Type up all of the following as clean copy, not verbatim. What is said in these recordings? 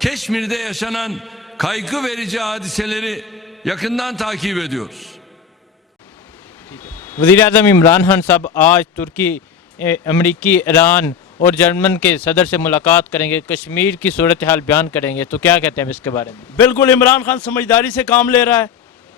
Keşmir'de yaşanan kaygı verici hadiseleri yakından takip ediyoruz. वज़ीर-ए-आज़म इमरान खान साहब आज तुर्की, अमरीकी, ईरान और जर्मन के सदर से मुलाकात करेंगे, कश्मीर की सूरत हाल बयान करेंगे, तो क्या कहते हैं इसके बारे में? बिल्कुल इमरान खान समझदारी से काम ले रहा है।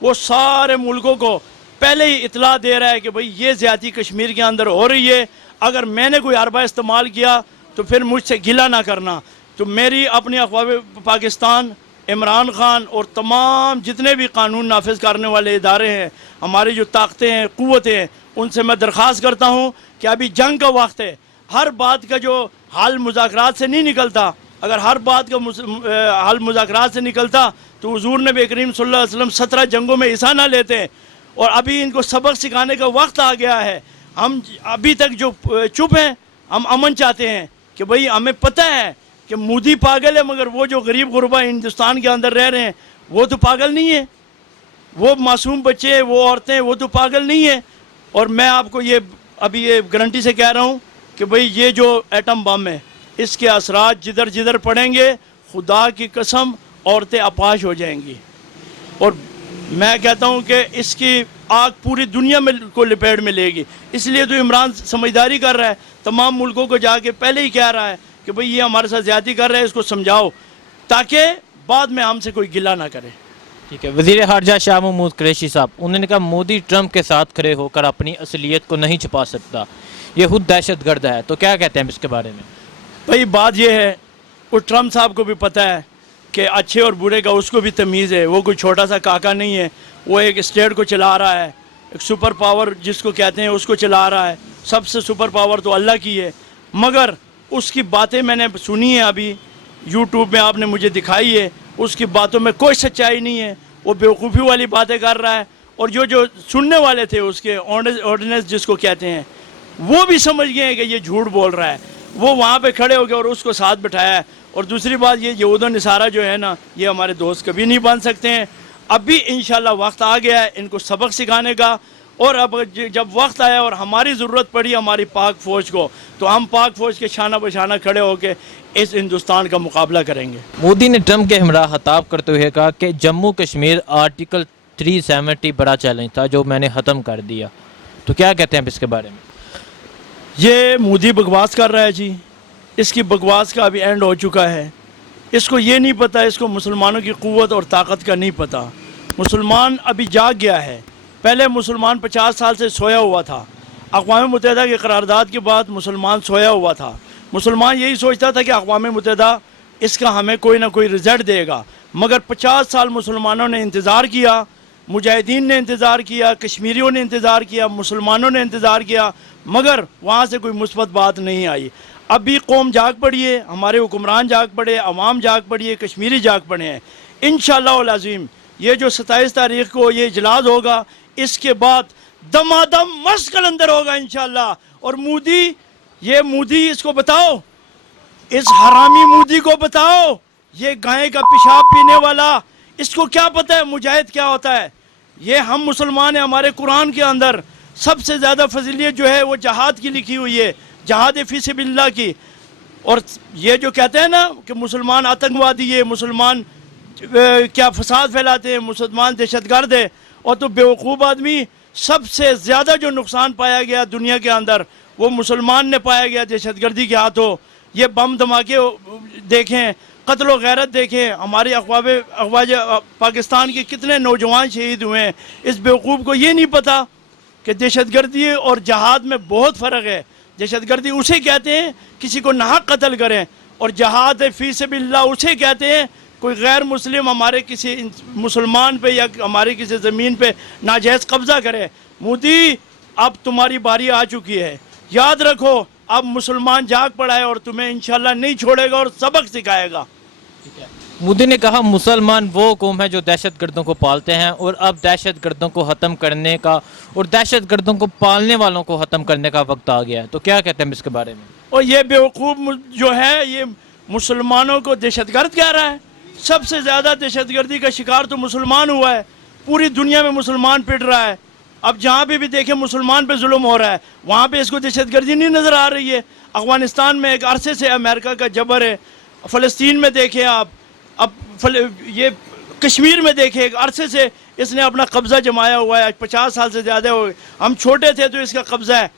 वो सारे मुल्कों को पहले ही इतला दे रहा है कि भाई ये ज़्यादती कश्मीर के अंदर हो रही है, अगर मैंने कोई अरबा इस्तेमाल किया तो फिर मुझसे गिला ना करना। तो मेरी अपनी अक़वाम पाकिस्तान, इमरान खान और तमाम जितने भी कानून नाफिज करने वाले इदारे हैं, हमारी जो ताकतें हैं, क़ुव्वतें हैं, उनसे मैं दरख्वास्त करता हूँ कि अभी जंग का वक्त है। हर बात का जो हल मुज़ाकरात से नहीं निकलता, अगर हर बात का हल मुज़ाकरात से निकलता तो हुज़ूर नबी करीम सल्लल्लाहु अलैहि वसल्लम 17 जंगों में हिस्सा ना लेते। और अभी इनको सबक सिखाने का वक्त आ गया है। हम अभी तक जो चुप हैं, हम अमन चाहते हैं कि भाई हमें पता है कि मोदी पागल है, मगर वो जो गरीब गुरबा हिंदुस्तान के अंदर रह रहे हैं वो तो पागल नहीं है। वो मासूम बच्चे, वो औरतें, वो तो पागल नहीं है। और मैं आपको ये अभी ये गारंटी से कह रहा हूँ कि भाई ये जो एटम बम है, इसके असरात जिधर जिधर पड़ेंगे, खुदा की कसम औरतें अपाश हो जाएंगी। और मैं कहता हूँ कि इसकी आग पूरी दुनिया में को लपेट में लेगी। इसलिए तो इमरान समझदारी कर रहा है, तमाम मुल्कों को जाके पहले ही कह रहा है कि भाई ये हमारे साथ ज़्यादती कर रहे हैं, इसको समझाओ ताकि बाद में हमसे कोई गिला ना करे। ठीक है। वज़ीर ख़ारजा शाह महमूद कुरैशी साहब, उन्होंने कहा मोदी ट्रंप के साथ खड़े होकर अपनी असलियत को नहीं छुपा सकता, ये खुद दहशतगर्द है, तो क्या कहते हैं इसके बारे में? भाई बात ये है, वो ट्रंप साहब को भी पता है कि अच्छे और बुरे का उसको भी तमीज़ है। वो कोई छोटा सा काका नहीं है, वो एक स्टेट को चला रहा है, एक सुपर पावर जिसको कहते हैं उसको चला रहा है। सबसे सुपर पावर तो अल्लाह की है, मगर उसकी बातें मैंने सुनी है, अभी यूट्यूब में आपने मुझे दिखाई है, उसकी बातों में कोई सच्चाई नहीं है। वो बेवकूफ़ी वाली बातें कर रहा है। और जो सुनने वाले थे उसके ऑर्डिनेंस जिसको कहते हैं, वो भी समझ गए हैं कि ये झूठ बोल रहा है। वो वहाँ पे खड़े हो गए और उसको साथ बिठाया है। और दूसरी बात, ये यहूद और नसारा जो है ना, ये हमारे दोस्त कभी नहीं बन सकते हैं। अभी इंशाल्लाह वक्त आ गया है इनको सबक सिखाने का। और अब जब वक्त आया और हमारी ज़रूरत पड़ी हमारी पाक फ़ौज को, तो हम पाक फ़ौज के शाना बशाना खड़े होकर इस हिंदुस्तान का मुकाबला करेंगे। मोदी ने ट्रंप के हमरा खिताब करते हुए कहा कि जम्मू कश्मीर आर्टिकल 370 बड़ा चैलेंज था जो मैंने ख़त्म कर दिया, तो क्या कहते हैं इसके बारे में? ये मोदी बकवास कर रहा है जी, इसकी बकवास का अभी एंड हो चुका है। इसको ये नहीं पता, इसको मुसलमानों की क़ुव्वत और ताकत का नहीं पता। मुसलमान अभी जाग गया है। पहले मुसलमान 50 साल से सोया हुआ था। अक़वाम मुत्तहिदा की करारदाद के बाद मुसलमान सोया हुआ था। मुसलमान यही सोचता था कि अक़वाम मुत्तहिदा इसका हमें कोई ना कोई रिज़ल्ट देगा, मगर 50 साल मुसलमानों ने इंतज़ार किया, मुजाहिदीन ने इंतज़ार किया, कश्मीरियों ने इंतज़ार किया, मुसलमानों ने इंतज़ार किया, मगर वहाँ से कोई मुस्बत बात नहीं आई। अभी कौम जाग पड़ी है, हमारे हुक्मरान जाग पड़े, अवाम जाग पड़ी है, कश्मीरी जाग पड़े हैं। इंशाअल्लाह अज़ीम ये जो 27 तारीख़ को ये इजलास होगा, इसके बाद दमादम मस्त कलंदर होगा इंशाअल्लाह। और मोदी इसको बताओ, इस हरामी मोदी को बताओ, ये गाय का पेशाब पीने वाला, इसको क्या पता है मुजाहिद क्या होता है? ये हम मुसलमान हैं, हमारे कुरान के अंदर सबसे ज़्यादा फजीलियत जो है वो जहाद की लिखी हुई है, जहाद फी सबिलिल्लाह की। और ये जो कहते हैं ना कि मुसलमान आतंकवादी है, मुसलमान क्या फसाद फैलाते हैं, मुसलमान दहशतगर्द है, और तो बेवकूफ़ आदमी, सबसे ज़्यादा जो नुकसान पाया गया दुनिया के अंदर वो मुसलमान ने पाया गया दहशतगर्दी के हाथों। ये बम धमाके देखें, कत्ल गैरत देखें, हमारे अफ़वाज पाकिस्तान के कितने नौजवान शहीद हुए हैं। इस बेवकूफ़ को ये नहीं पता कि दहशतगर्दी और जहाद में बहुत फ़र्क है। दहशतगर्दी उसे कहते हैं किसी को नाहक कत्ल करें, और जहाद फ़ी सबिलिल्लाह उसे कहते हैं कोई गैर मुस्लिम हमारे किसी मुसलमान पे या हमारे किसी ज़मीन पे नाजायज़ कब्ज़ा करे। मोदी अब तुम्हारी बारी आ चुकी है, याद रखो, अब मुसलमान जाग पड़ा है और तुम्हें इंशाल्लाह नहीं छोड़ेगा और सबक सिखाएगा। मोदी ने कहा मुसलमान वो कौम है जो दहशतगर्दों को पालते हैं, और अब दहशतगर्दों को ख़त्म करने का और दहशतगर्दों को पालने वालों को ख़त्म करने का वक्त आ गया है, तो क्या कहते हैं इसके बारे में? और ये बेवकूफ़ जो है ये मुसलमानों को दहशतगर्द कह रहा है। सबसे ज़्यादा दहशतगर्दी का शिकार तो मुसलमान हुआ है, पूरी दुनिया में मुसलमान पिट रहा है। अब जहाँ पे भी देखें मुसलमान पे जुल्म हो रहा है, वहाँ पे इसको दहशतगर्दी नहीं नज़र आ रही है। अफ़गानिस्तान में एक अरसे से अमेरिका का जबर है, फ़लस्तीन में देखें आप, ये कश्मीर में देखे एक अरसे से इसने अपना कब्जा जमाया हुआ है, 50 साल से ज़्यादा हो गए। हम छोटे थे तो इसका कब्जा है।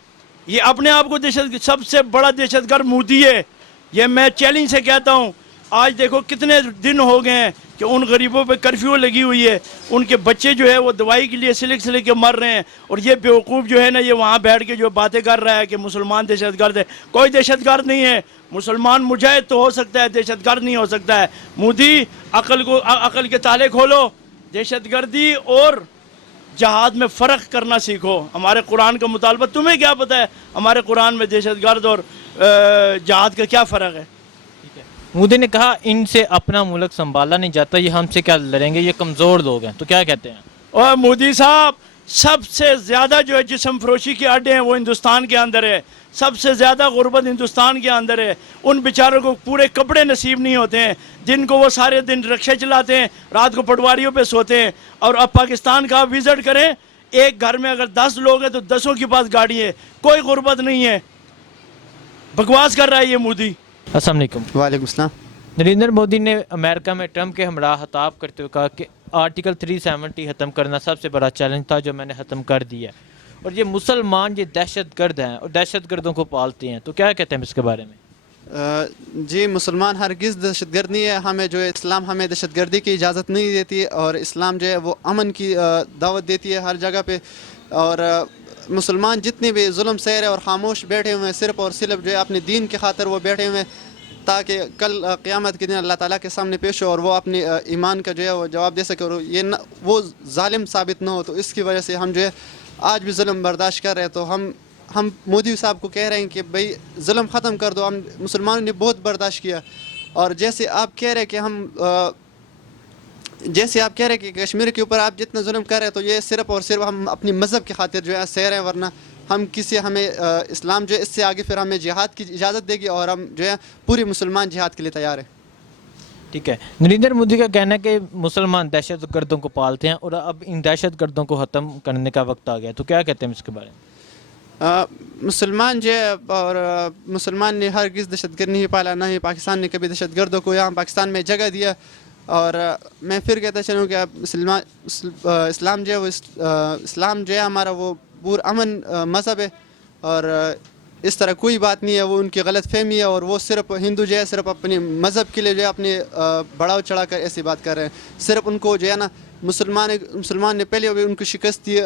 ये अपने आप को सबसे बड़ा दहशतगर्द मोदी है। ये मैं चैलेंज से कहता हूँ। आज देखो कितने दिन हो गए हैं कि उन गरीबों पे कर्फ्यू लगी हुई है, उनके बच्चे जो है वो दवाई के लिए सिलक सिलक के मर रहे हैं, और ये बेवकूफ़ जो है ना ये वहाँ बैठ के जो बातें कर रहा है कि मुसलमान दहशतगर्द है। कोई दहशतगर्द नहीं है। मुसलमान मुजाहिद तो हो सकता है, दहशतगर्द नहीं हो सकता है। मोदी अकल के ताले खोलो, दहशतगर्दी और जहाद में फ़र्क करना सीखो। हमारे कुरान का मुतालबा, तुम्हें क्या पता है हमारे कुरान में दहशतगर्द और जहाद का क्या फ़र्क है? मोदी ने कहा इनसे अपना मुल्क संभाला नहीं जाता, ये हमसे क्या लड़ेंगे, ये कमज़ोर लोग हैं। तो क्या कहते हैं? और मोदी साहब, सबसे ज़्यादा जो है जिस्म फरोशी के अड्डे हैं वो हिंदुस्तान के अंदर है। सबसे ज़्यादा गुर्बत हिंदुस्तान के अंदर है। उन बेचारों को पूरे कपड़े नसीब नहीं होते हैं, दिन को वो सारे दिन रिक्शे चलाते हैं, रात को पटवारियों पे सोते हैं। और अब पाकिस्तान का आप विज़िट करें, एक घर में अगर 10 लोग हैं तो 10 के पास गाड़ी है, कोई गुर्बत नहीं है। बकवास कर रहा है ये मोदी। अस्सलाम वालेकुम। वालेकुम सलाम। नरेंद्र मोदी ने अमेरिका में ट्रंप के हमरा खिताब करते हुए कहा कि आर्टिकल 370 ख़त्म करना सबसे बड़ा चैलेंज था जो मैंने ख़त्म कर दिया है, और ये मुसलमान ये दहशतगर्द हैं और दहशतगर्दों को पालते हैं। तो क्या कहते हैं इसके बारे में? जी, मुसलमान हरगिज़ दहशतगर्द नहीं है। हमें जो है इस्लाम हमें दहशतगर्दी की इजाज़त नहीं देती है, और इस्लाम जो है वो अमन की दावत देती है हर जगह पे। और मुसलमान जितने भी जुल्म सह रहे और ख़ामोश बैठे हुए हैं, सिर्फ़ और सिर्फ जो है अपने दीन की खातिर वो बैठे हुए हैं, ताकि कल क़यामत के दिन अल्लाह ताला के सामने पेश हो और वो अपने ईमान का जो है वो जवाब दे सके, और ये न वो जालिम साबित ना हो। तो इसकी वजह से हम जो है आज भी जुल्म बर्दाश्त कर रहे हैं। तो हम मोदी साहब को कह रहे हैं कि भाई जुल्म ख़त्म कर दो। हम मुसलमानों ने बहुत बर्दाश्त किया, और जैसे आप कह रहे हैं कि कश्मीर के ऊपर आप जितना जुल्म कर रहे हैं, तो ये सिर्फ़ और सिर्फ हम अपनी मज़हब की खातिर जो है सह रहे हैं, वरना हम हमें इस्लाम जो है इससे आगे फिर हमें जिहाद की इजाज़त देगी, और हम जो है पूरी मुसलमान जिहाद के लिए तैयार हैं। ठीक है। नरेंद्र मोदी का कहना है कि मुसलमान दहशतगर्दों को पालते हैं और अब इन दहशतगर्दों को ख़त्म करने का वक्त आ गया। तो क्या कहते हैं इसके बारे में? मुसलमान जो है, और मुसलमान ने हरगिज़ दहशतगर्द नहीं पाला, ना ही पाकिस्तान ने कभी दहशतगर्दों को यहाँ पाकिस्तान में जगह दिया। और मैं फिर कहता चलूँ कि इस्लाम जो है वो इस्लाम जो है हमारा वो पुरअमन मज़हब है, और इस तरह कोई बात नहीं है। वो उनकी गलत फहमी है, और वो सिर्फ हिंदू जो है सिर्फ अपने मज़हब के लिए जो है अपने बढ़ाव चढ़ा कर ऐसी बात कर रहे हैं। सिर्फ उनको जो है ना मुसलमान ने पहले भी उनको शिकस्त दी।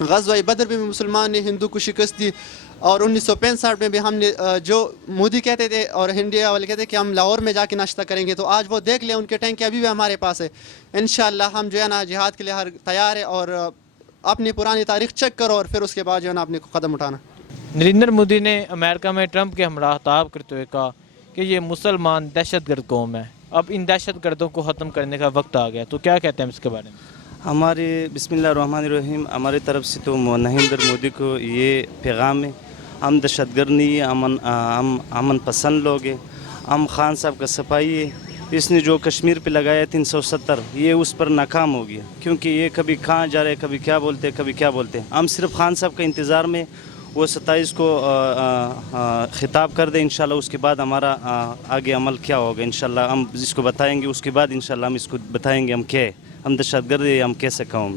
ग़ज़वा बदर में मुसलमान ने हिंदू को शिकस्त दी, और 1965 में भी हमने जो मोदी कहते थे और इंडिया वाले कहते कि हम लाहौर में जाके नाश्ता करेंगे, तो आज वो देख लें उनके टैंक अभी भी हमारे पास है। इंशाअल्लाह हम जो है ना जिहाद के लिए हर तैयार है, और अपनी पुरानी तारीख चेक करो और फिर उसके बाद जो है ना अपने कदम उठाना। नरेंद्र मोदी ने अमेरिका में ट्रंप के हमरा खिताब करते हुए कहा कि ये मुसलमान दहशतगर्द कौम है, अब इन दहशतगर्दों को ख़त्म करने का वक्त आ गया। तो क्या कहते हैं इसके बारे में? हमारे बिस्मिल्लाहिर्रहमानिर्रहीम हमारी तरफ से तो नरेंद्र मोदी को ये पैगाम है, हम दहशतगर्द नहीं है, हम अमन पसंद लोग हैं। हम खान साहब का सफाई है, इसने जो कश्मीर पे लगाया 370 ये उस पर नाकाम हो गया, क्योंकि ये कभी कहाँ जा रहे, कभी क्या बोलते। हम सिर्फ खान साहब का इंतज़ार में, वो 27 को ख़िताब कर दे इंशाल्लाह, उसके बाद हमारा आगे अमल क्या होगा इंशाल्लाह हम इसको बताएंगे। उसके बाद इंशाल्लाह हम इसको बताएंगे हम क्या है, हम दहशतगर्द है, हम कैसे कौम।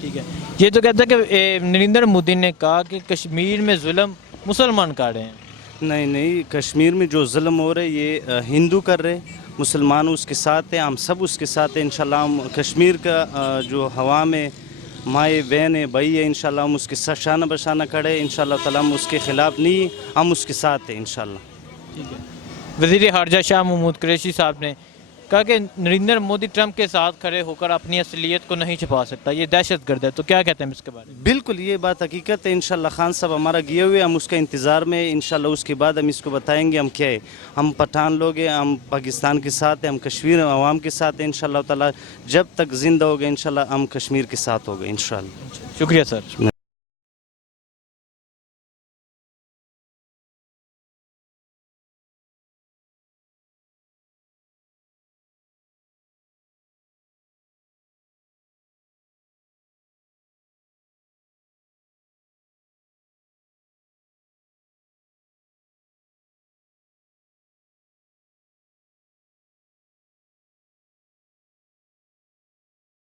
ठीक है। ये तो कहता है कि नरेंद्र मोदी ने कहा कि कश्मीर में जुल्म मुसलमान कर रहे हैं। नहीं, कश्मीर में जो जुल्म हो रहे ये हिंदू कर रहे, मुसलमान उसके साथ हैं, हम सब उसके साथ हैं इंशाल्लाह। हम कश्मीर का जो हवा में माए बहन है भाई है, इंशाल्लाह हम उसके साथ शाना बशाना खड़े इंशाल्लाह ताला। हम उसके ख़िलाफ़ नहीं, हम उसके साथ हैं इंशाल्लाह। ठीक है। वज़ीर ख़ारजा शाह महमूद कुरैशी साहब ने कहा कि नरेंद्र मोदी ट्रंप के साथ खड़े होकर अपनी असलियत को नहीं छुपा सकता, ये दहशतगर्द है। तो क्या कहते हैं इसके बारे में? बिल्कुल ये बात हकीकत है। इंशाल्लाह खान साहब हमारा गए हुए, हम उसका इंतज़ार में इंशाल्लाह। उसके बाद हम इसको बताएंगे हम क्या है। हम पठान लोग हैं, हम पाकिस्तान के साथ हैं, हम कश्मीर अवाम के साथ हैं इंशाल्लाह ताला। जब तक ज़िंदा होगा इंशाल्लाह हम कश्मीर के साथ होगा इंशाल्लाह। शुक्रिया सर।